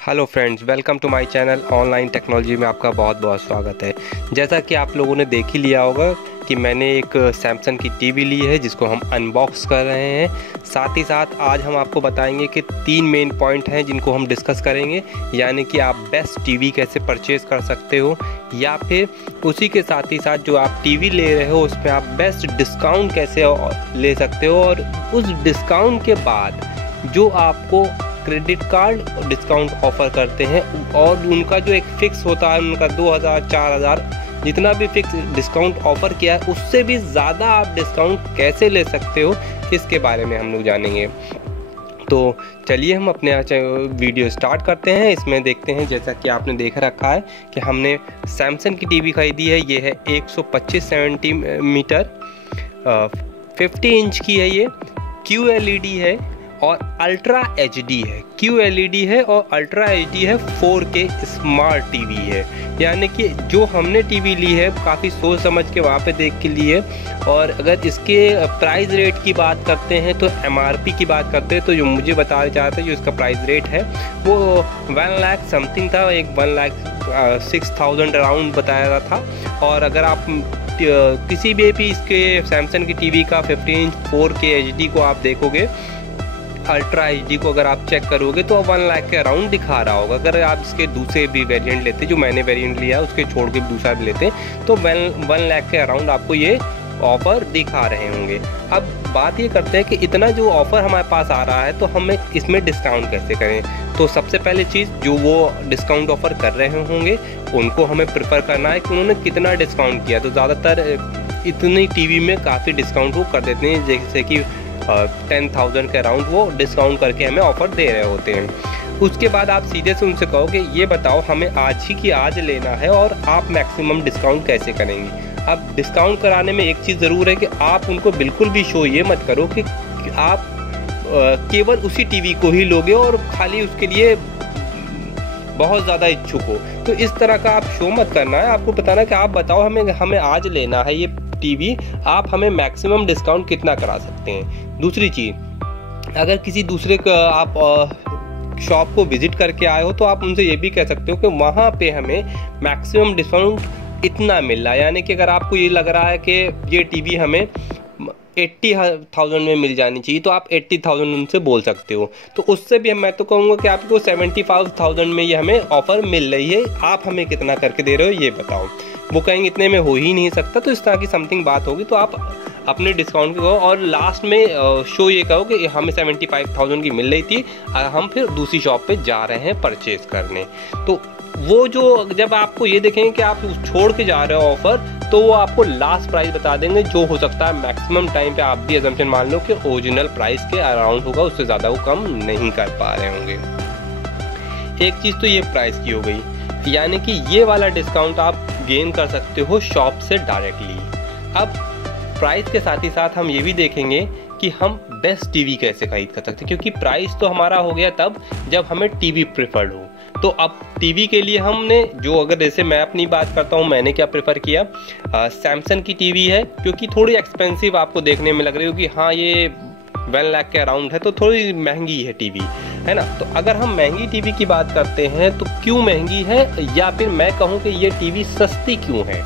Hello friends, welcome to my channel online technology में आपका बहुत बहुत स्वागत है। जैसा कि आप लोगों ने देख ही लिया होगा कि मैंने एक सैमसंग की टीवी ली है जिसको हम अनबॉक्स कर रहे हैं। साथ ही साथ आज हम आपको बताएंगे कि 3 मेन पॉइंट हैं जिनको हम डिस्कस करेंगे, यानी कि आप बेस्ट टीवी कैसे परचेज़ कर सकते हो, या फिर उसी के साथ ही साथ जो आप टीवी ले रहे हो उसमें आप बेस्ट डिस्काउंट कैसे ले सकते हो, और उस डिस्काउंट के बाद जो आपको क्रेडिट कार्ड डिस्काउंट ऑफ़र करते हैं और उनका जो एक फ़िक्स होता है, उनका 2000 4000 जितना भी फिक्स डिस्काउंट ऑफ़र किया है उससे भी ज़्यादा आप डिस्काउंट कैसे ले सकते हो, इसके बारे में हम लोग जानेंगे। तो चलिए हम अपने वीडियो स्टार्ट करते हैं। इसमें देखते हैं, जैसा कि आपने देख रखा है कि हमने सैमसंग की टीवी खरीदी है। ये है 125 सेंटीमीटर 50 इंच की है। ये QLED है और अल्ट्रा HD है। QLED है और अल्ट्रा HD है। 4K स्मार्ट टीवी है, यानी कि जो हमने टीवी ली है काफ़ी सोच समझ के वहाँ पे देख के लिए। और अगर इसके प्राइस रेट की बात करते हैं तो MRP की बात करते हैं तो जो मुझे बताना चाहते हैं जो इसका प्राइस रेट है वो 1 लाख समथिंग था, 1,06,000 अराउंड बताया था। और अगर आप किसी भी इसके सैमसंग की टीवी का 15 इंच 4K HD को आप देखोगे, अल्ट्रा HD को अगर आप चेक करोगे तो 1 लाख के अराउंड दिखा रहा होगा। अगर आप इसके दूसरे भी वेरिएंट लेते, जो मैंने वेरिएंट लिया उसके छोड़ के दूसरा भी लेते तो 1 लाख के अराउंड आपको ये ऑफ़र दिखा रहे होंगे। अब बात ये करते हैं कि इतना जो ऑफ़र हमारे पास आ रहा है तो हमें इसमें डिस्काउंट कैसे करें। तो सबसे पहले चीज़, जो वो डिस्काउंट ऑफ़र कर रहे होंगे उनको हमें प्रेफर करना है कि उन्होंने कितना डिस्काउंट किया। तो ज़्यादातर इतनी टीवी में काफ़ी डिस्काउंट वो कर देते हैं, जैसे कि 10,000 के अराउंड वो डिस्काउंट करके हमें ऑफ़र दे रहे होते हैं। उसके बाद आप सीधे से उनसे कहो कि ये बताओ हमें आज ही की आज लेना है और आप मैक्सिमम डिस्काउंट कैसे करेंगे। अब डिस्काउंट कराने में एक चीज़ ज़रूर है कि आप उनको बिल्कुल भी शो ये मत करो कि आप केवल उसी टीवी को ही लोगे और खाली उसके लिए बहुत ज़्यादा इच्छुक हो। तो इस तरह का आप शो मत करना है। आपको बताना कि आप बताओ हमें आज लेना है ये टीवी, आप हमें मैक्सिमम डिस्काउंट कितना करा सकते हैं। दूसरी चीज़, अगर किसी दूसरे का आप शॉप को विज़िट करके आए हो तो आप उनसे ये भी कह सकते हो कि वहाँ पे हमें मैक्सिमम डिस्काउंट इतना मिल रहा है, यानी कि अगर आपको ये लग रहा है कि ये टीवी हमें 80,000 में मिल जानी चाहिए तो आप 80,000 उनसे बोल सकते हो। तो उससे भी मैं तो कहूँगा कि आपको 75,000 में ये हमें ऑफ़र मिल रही है, आप हमें कितना करके दे रहे हो ये बताओ। वो कहेंगे इतने में हो ही नहीं सकता, तो इस तरह की समथिंग बात होगी। तो आप अपने डिस्काउंट को कहो और लास्ट में शो ये कहो कि हमें 75,000 की मिल रही थी, हम फिर दूसरी शॉप पे जा रहे हैं परचेज करने। तो वो जो जब आपको ये देखेंगे कि आप छोड़ के जा रहे हो ऑफ़र, तो वो आपको लास्ट प्राइस बता देंगे, जो हो सकता है मैक्सिमम टाइम पे आप भी अजम्पशन मान लो कि ओरिजिनल प्राइस के अराउंड होगा, उससे ज़्यादा वो कम नहीं कर पा रहे होंगे। एक चीज़ तो ये प्राइस की हो गई, यानी कि ये वाला डिस्काउंट आप गेन कर सकते हो शॉप से डायरेक्टली। अब प्राइस के साथ ही साथ हम ये भी देखेंगे कि हम बेस्ट टीवी कैसे खरीद कर सकते हैं, क्योंकि प्राइस तो हमारा हो गया तब जब हमें टीवी प्रेफर्ड हो। तो अब टीवी के लिए हमने जो, अगर जैसे मैं अपनी बात करता हूँ, मैंने क्या प्रेफर किया, सैमसंग की टीवी है, क्योंकि थोड़ी एक्सपेंसिव आपको देखने में लग रही हो कि हाँ ये 1 लाख के अराउंड है तो थोड़ी महंगी है टीवी, है ना। तो अगर हम महंगी टीवी की बात करते हैं तो क्यों महंगी है, या फिर मैं कहूँ कि ये टीवी सस्ती क्यों है,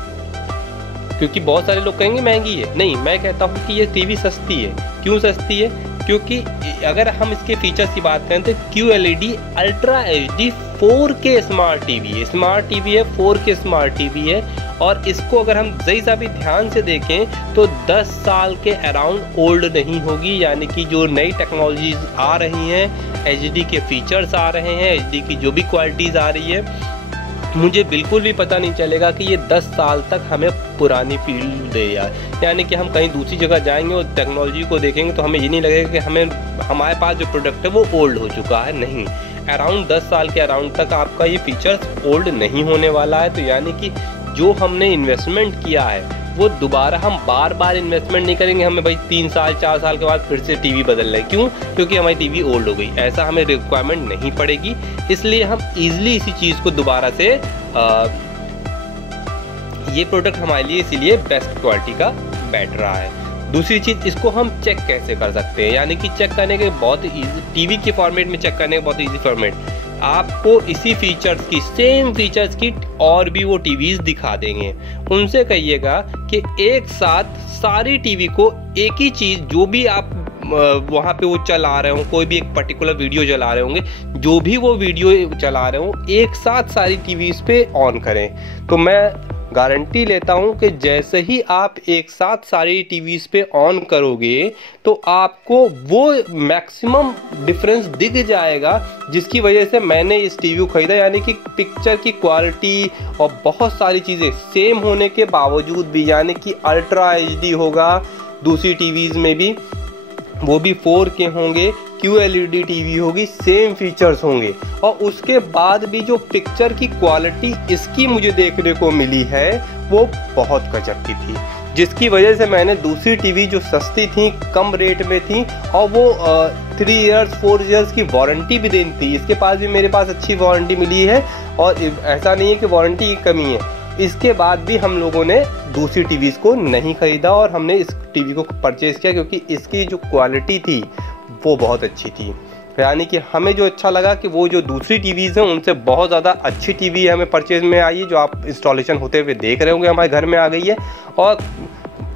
क्योंकि बहुत सारे लोग कहेंगे महंगी है। नहीं, मैं कहता हूँ कि ये टीवी सस्ती है। क्यों सस्ती है? क्योंकि अगर हम इसके फीचर्स की बात करें तो QLED ultra HD 4K smart TV है। स्मार्ट टीवी है, 4K स्मार्ट टीवी है, और इसको अगर हम सही सा भी ध्यान से देखें तो 10 साल के अराउंड ओल्ड नहीं होगी, यानी कि जो नई टेक्नोलॉजीज आ रही हैं, HD के फीचर्स आ रहे हैं, HD की जो भी क्वालिटीज़ आ रही है, मुझे बिल्कुल भी पता नहीं चलेगा कि ये 10 साल तक हमें पुरानी फील दे यानी कि हम कहीं दूसरी जगह जाएंगे और टेक्नोलॉजी को देखेंगे तो हमें ये नहीं लगेगा कि हमारे पास जो प्रोडक्ट है वो ओल्ड हो चुका है। नहीं, अराउंड 10 साल के अराउंड तक आपका ये फीचर्स ओल्ड नहीं होने वाला है। तो यानी कि जो हमने इन्वेस्टमेंट किया है वो दोबारा हम बार बार इन्वेस्टमेंट नहीं करेंगे। हमें भाई 3 साल 4 साल के बाद फिर से टीवी बदल रहे, क्यों? क्योंकि हमारी टीवी ओल्ड हो गई, ऐसा हमें रिक्वायरमेंट नहीं पड़ेगी। इसलिए हम ईजिली इसी चीज़ को दोबारा से ये प्रोडक्ट हमारे लिए इसीलिए बेस्ट क्वालिटी का बैठ रहा है। दूसरी चीज़, इसको हम चेक कैसे कर सकते हैं, यानी कि चेक करने के बहुत ईजी, टीवी के फॉर्मेट में चेक करने का बहुत ईजी फॉर्मेट। आपको इसी फीचर्स की, सेम फीचर्स की और भी वो टीवीज दिखा देंगे। उनसे कहिएगा कि एक साथ सारी टीवी को एक ही चीज़, जो भी आप वहाँ पे वो चला रहे हो, कोई भी एक पर्टिकुलर वीडियो चला रहे होंगे, जो भी वो वीडियो चला रहे हो, एक साथ सारी टीवीज पे ऑन करें। तो मैं गारंटी लेता हूं कि जैसे ही आप एक साथ सारी टीवीज पे ऑन करोगे तो आपको वो मैक्सिमम डिफरेंस दिख जाएगा, जिसकी वजह से मैंने इस टीवी को खरीदा। यानी कि पिक्चर की क्वालिटी और बहुत सारी चीज़ें सेम होने के बावजूद भी, यानी कि अल्ट्रा HD होगा दूसरी टीवीज में भी, वो भी 4K होंगे, QLED टीवी होगी, सेम फीचर्स होंगे, और उसके बाद भी जो पिक्चर की क्वालिटी इसकी मुझे देखने को मिली है वो बहुत गजब की थी, जिसकी वजह से मैंने दूसरी टीवी जो सस्ती थी, कम रेट में थी, और वो 3 इयर्स 4 इयर्स की वारंटी भी देनी थी। इसके पास भी मेरे पास अच्छी वारंटी मिली है, और ऐसा नहीं है कि वारंटी की कमी है। इसके बाद भी हम लोगों ने दूसरी टीवीज़ को नहीं खरीदा और हमने इस टीवी को परचेज़ किया, क्योंकि इसकी जो क्वालिटी थी वो बहुत अच्छी थी। यानी कि हमें जो अच्छा लगा कि वो जो दूसरी टीवीज़ हैं उनसे बहुत ज़्यादा अच्छी टीवी हमें परचेज़ में आई है, जो आप इंस्टॉलेशन होते हुए देख रहे होंगे हमारे घर में आ गई है। और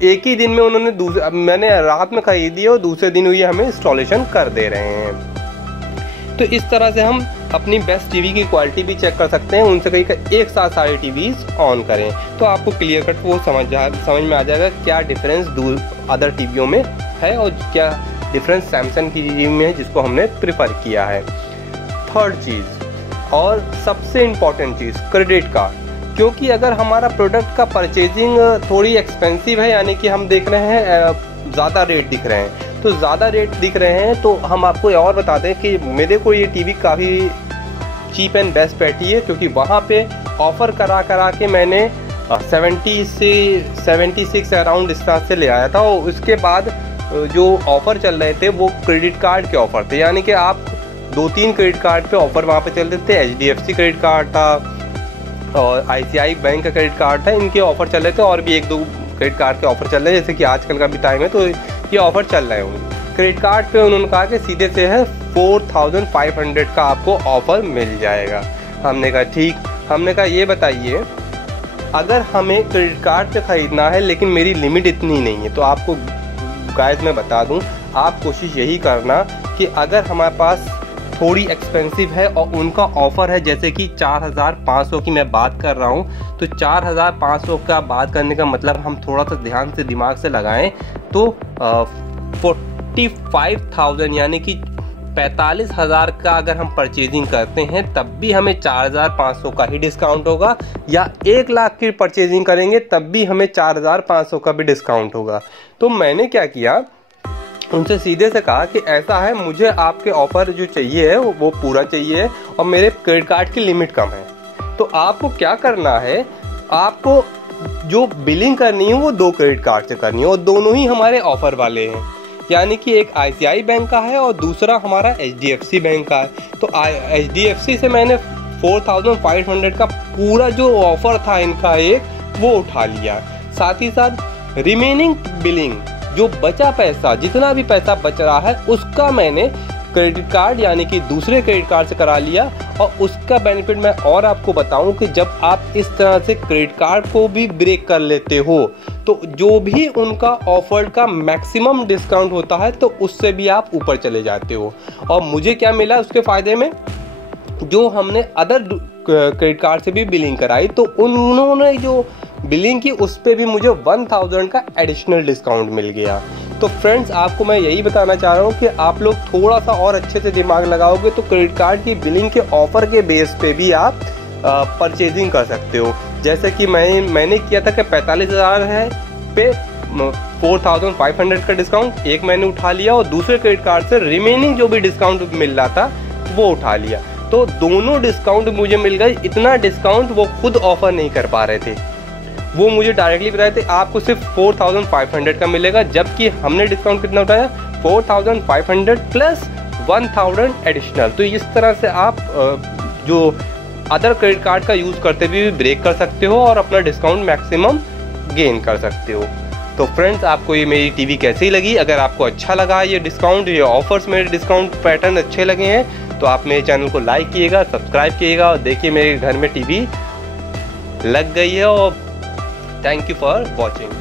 एक ही दिन में उन्होंने मैंने रात में खरीदी है और दूसरे दिन हुई हमें इंस्टॉलेशन कर दे रहे हैं। तो इस तरह से हम अपनी बेस्ट टीवी की क्वालिटी भी चेक कर सकते हैं। उनसे कहीं का एक साथ सारी टीवीज ऑन करें तो आपको क्लियर कट वो समझ में आ जाएगा क्या डिफरेंस अदर टीवियों में है और क्या डिफरेंस सैमसंग की टीवी में है, जिसको हमने प्रिफर किया है। थर्ड चीज़ और सबसे इम्पॉर्टेंट चीज़, क्रेडिट कार्ड। क्योंकि अगर हमारा प्रोडक्ट का परचेजिंग थोड़ी एक्सपेंसिव है, यानी कि हम देख रहे हैं ज़्यादा रेट दिख रहे हैं, तो ज़्यादा रेट दिख रहे हैं, तो हम आपको और बता दें कि मेरे को ये टीवी काफ़ी चीप एंड बेस्ट बैठी है, क्योंकि वहाँ पे ऑफ़र करा के मैंने 70 से 76 अराउंड इस तरह से ले आया था। और उसके बाद जो ऑफ़र चल रहे थे वो क्रेडिट कार्ड के ऑफ़र थे, यानी कि आप 2-3 क्रेडिट कार्ड पे ऑफ़र वहाँ पे चल रहे थे। HDFC क्रेडिट कार्ड था और ICICI बैंक का क्रेडिट कार्ड था, इनके ऑफ़र चल रहे थे, और भी 1-2 क्रेडिट कार्ड के ऑफ़र चल रहे हैं, जैसे कि आजकल का भी टाइम है तो ये ऑफ़र चल रहे होंगे। क्रेडिट कार्ड पे उन्होंने कहा कि सीधे से है 4500 का आपको ऑफ़र मिल जाएगा। हमने कहा ठीक। हमने कहा ये बताइए, अगर हमें क्रेडिट कार्ड पे ख़रीदना है लेकिन मेरी लिमिट इतनी नहीं है, तो आपको गाइस मैं बता दूं, आप कोशिश यही करना कि अगर हमारे पास थोड़ी एक्सपेंसिव है और उनका ऑफ़र है, जैसे कि 4500 की मैं बात कर रहा हूँ, तो 4500 का बात करने का मतलब हम थोड़ा सा ध्यान से दिमाग से लगाएं तो 45,000 यानी कि 45,000 का अगर हम परचेजिंग करते हैं तब भी हमें 4,500 का ही डिस्काउंट होगा, या 1 लाख की परचेजिंग करेंगे तब भी हमें 4,500 का भी डिस्काउंट होगा। तो मैंने क्या किया, उनसे सीधे से कहा कि ऐसा है, मुझे आपके ऑफ़र जो चाहिए है वो पूरा चाहिए और मेरे क्रेडिट कार्ड की लिमिट कम है। तो आपको क्या करना है, आपको जो बिलिंग करनी है वो 2 क्रेडिट कार्ड से करनी है, और दोनों ही हमारे ऑफ़र वाले हैं, यानी कि एक ICICI बैंक का है और दूसरा हमारा HDFC बैंक का है। तो HDFC से मैंने 4500 का पूरा जो ऑफ़र था इनका वो उठा लिया। साथ ही साथ रिमेनिंग बिलिंग, जो बचा पैसा, जितना भी पैसा बच रहा है उसका मैंने क्रेडिट कार्ड यानी कि दूसरे क्रेडिट कार्ड से करा लिया। और उसका बेनिफिट मैं और आपको बताऊं कि जब आप इस तरह से क्रेडिट कार्ड को भी ब्रेक कर लेते हो तो जो भी उनका ऑफर का मैक्सिमम डिस्काउंट होता है तो उससे भी आप ऊपर चले जाते हो। और मुझे क्या मिला उसके फ़ायदे में, जो हमने अदर क्रेडिट कार्ड से भी बिलिंग कराई तो उन्होंने जो बिलिंग की उस पर भी मुझे 1000 का एडिशनल डिस्काउंट मिल गया। तो फ्रेंड्स, आपको मैं यही बताना चाह रहा हूँ कि आप लोग थोड़ा सा और अच्छे से दिमाग लगाओगे तो क्रेडिट कार्ड की बिलिंग के ऑफर के बेस पे भी आप परचेजिंग कर सकते हो। जैसे कि मैंने किया था कि 45,000 है पे 4500 का डिस्काउंट एक मैंने उठा लिया और दूसरे क्रेडिट कार्ड से रिमेनिंग जो भी डिस्काउंट मिल रहा था वो उठा लिया। तो दोनों डिस्काउंट मुझे मिल गए। इतना डिस्काउंट वो खुद ऑफर नहीं कर पा रहे थे, वो मुझे डायरेक्टली बताए थे आपको सिर्फ 4500 का मिलेगा, जबकि हमने डिस्काउंट कितना उठाया 4500 प्लस 1000 एडिशनल। तो इस तरह से आप जो अदर क्रेडिट कार्ड का यूज़ करते हुए ब्रेक कर सकते हो और अपना डिस्काउंट मैक्सिमम गेन कर सकते हो। तो फ्रेंड्स, आपको ये मेरी टीवी कैसी लगी? अगर आपको अच्छा लगा ये डिस्काउंट, ये ऑफर्स, मेरे डिस्काउंट पैटर्न अच्छे लगे हैं तो आप मेरे चैनल को लाइक कीजिएगा, सब्सक्राइब कीजिएगा। और देखिए मेरे घर में टीवी लग गई है। और थैंक यू फॉर वॉचिंग।